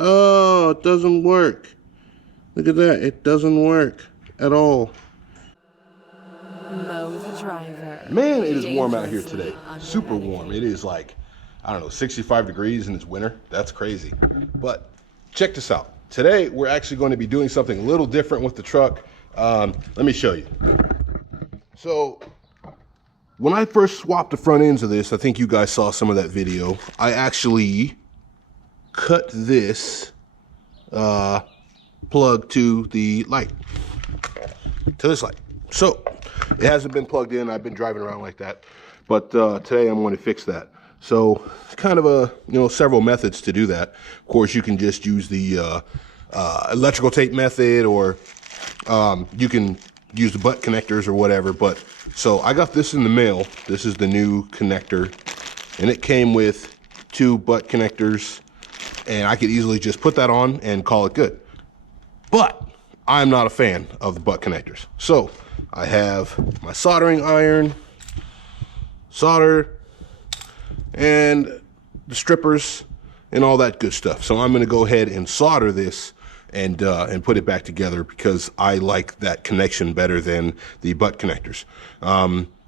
Oh, it doesn't work. Look at that. It doesn't work at all. MoeTheDriver. Man, it is warm out here today. Super warm. It is like, I don't know, 65 degrees and it's winter. That's crazy. But check this out. Today, we're actually going to be doing something a little different with the truck. Let me show you. So, when I first swapped the front ends of this, I think you guys saw some of that video. I actually cut this plug to the light, to this light. So it hasn't been plugged in. I've been driving around like that, but today I'm going to fix that. So it's kind of a, several methods to do that. Of course, you can just use the electrical tape method, or you can use the butt connectors or whatever. But so I got this in the mail. This is the new connector, and it came with 2 butt connectors, and I could easily just put that on and call it good. But I'm not a fan of the butt connectors. So I have my soldering iron, solder, and the strippers and all that good stuff. So I'm going to go ahead and solder this and put it back together, because I like that connection better than the butt connectors.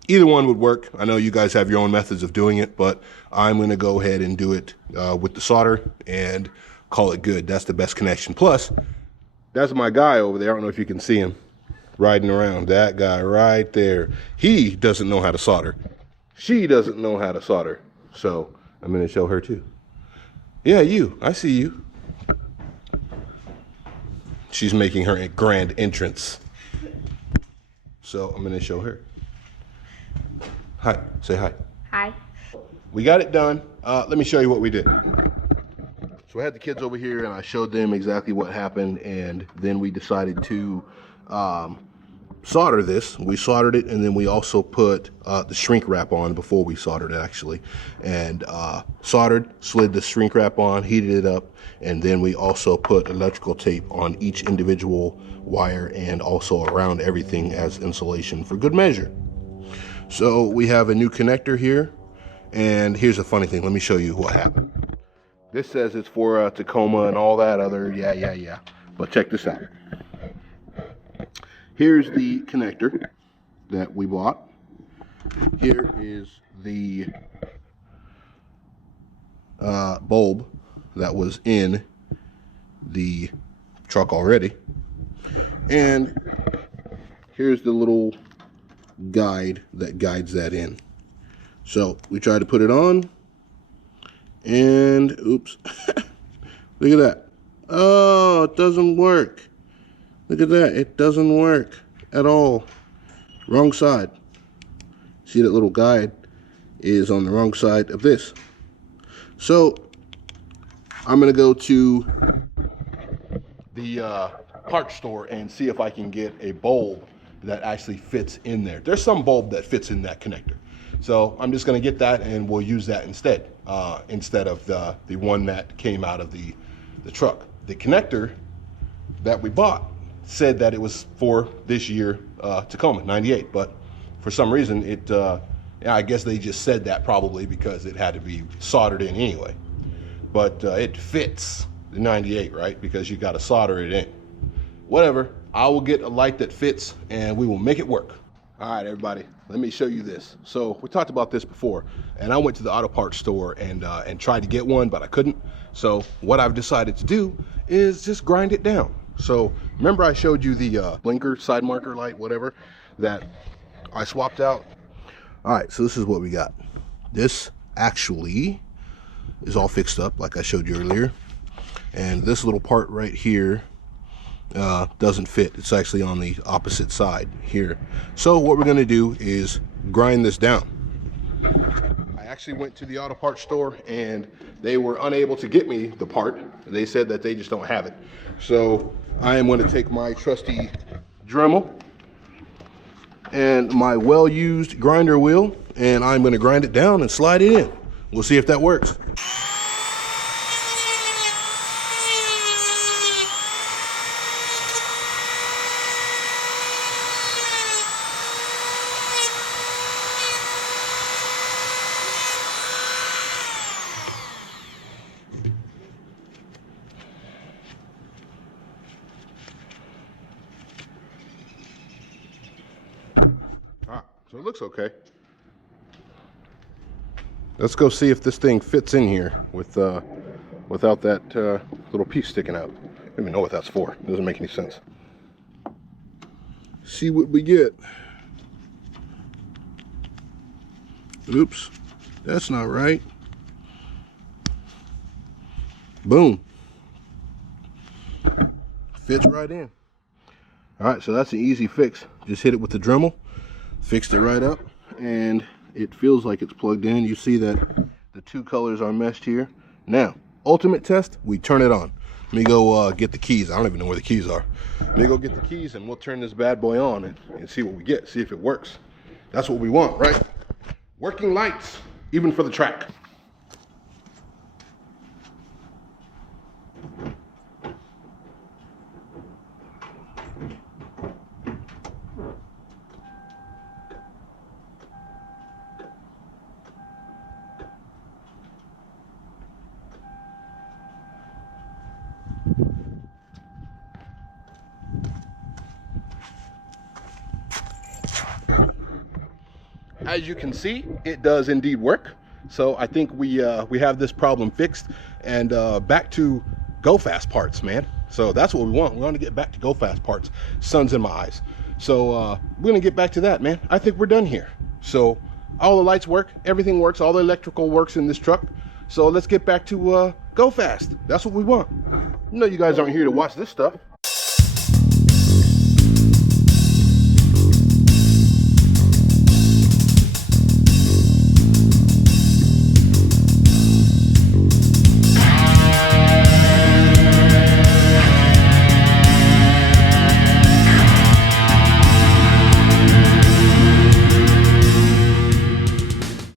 Either one would work. I know you guys have your own methods of doing it, but I'm going to go ahead and do it with the solder and call it good. That's the best connection. Plus, that's my guy over there. I don't know if you can see him riding around. That guy right there. He doesn't know how to solder. She doesn't know how to solder. So I'm going to show her too. Yeah, you. I see you. She's making her grand entrance. So I'm going to show her. Hi. Say hi. Hi. We got it done. Let me show you what we did. So I had the kids over here and I showed them exactly what happened, and then we decided to solder this. We soldered it, and then we also put the shrink wrap on before we soldered it, actually. And soldered, slid the shrink wrap on, heated it up, and then we also put electrical tape on each individual wire and also around everything as insulation for good measure. So we have a new connector here, and here's a funny thing. Let me show you what happened. This says it's for Tacoma and all that other, yeah. But check this out. Here's the connector that we bought. Here is the bulb that was in the truck already. And here's the little guide that guides that in. So we tried to put it on, and oops, look at that. Oh, it doesn't work. Look at that. It doesn't work at all. Wrong side. See, that little guide is on the wrong side of this. So I'm going to go to the parts store and see if I can get a bulb that actually fits in there. There's some bulb that fits in that connector. So I'm just going to get that, and we'll use that instead of the one that came out of the truck. The connector that we bought said that it was for this year Tacoma 98, but for some reason I guess they just said that probably because it had to be soldered in anyway. But it fits the 98, right? Because you got to solder it in. Whatever. I will get a light that fits, and we will make it work. All right, everybody, let me show you this. So we talked about this before, and I went to the auto parts store and tried to get one, but I couldn't. So what I've decided to do is just grind it down. So remember I showed you the blinker, side marker light, whatever, that I swapped out? All right, so this is what we got. This actually is all fixed up like I showed you earlier. And this little part right here doesn't fit. It's actually on the opposite side here. So what we're gonna do is grind this down. I actually went to the auto parts store and they were unable to get me the part. They said that they just don't have it. So I am going to take my trusty Dremel and my well-used grinder wheel, and I'm going to grind it down and slide it in. We'll see if that works. So it looks okay. Let's go see if this thing fits in here with without that little piece sticking out. I don't even know what that's for. It doesn't make any sense. See what we get. Oops, that's not right. Boom. Fits right in. All right, so that's an easy fix. Just hit it with the Dremel, fixed it right up, and it feels like it's plugged in. You see that the two colors are meshed here. Now, ultimate test, we turn it on. Let me go get the keys. I don't even know where the keys are. Let me go get the keys and we'll turn this bad boy on and see what we get, see if it works. That's what we want, right? Working lights, even for the track. As you can see, it does indeed work. So I think we have this problem fixed, and back to go fast parts, man. So that's what we want. We want to get back to go fast parts. Sun's in my eyes. So we're gonna get back to that, man. I think we're done here. So all the lights work, everything works, all the electrical works in this truck. So let's get back to go fast. That's what we want. You know, you guys aren't here to watch this stuff.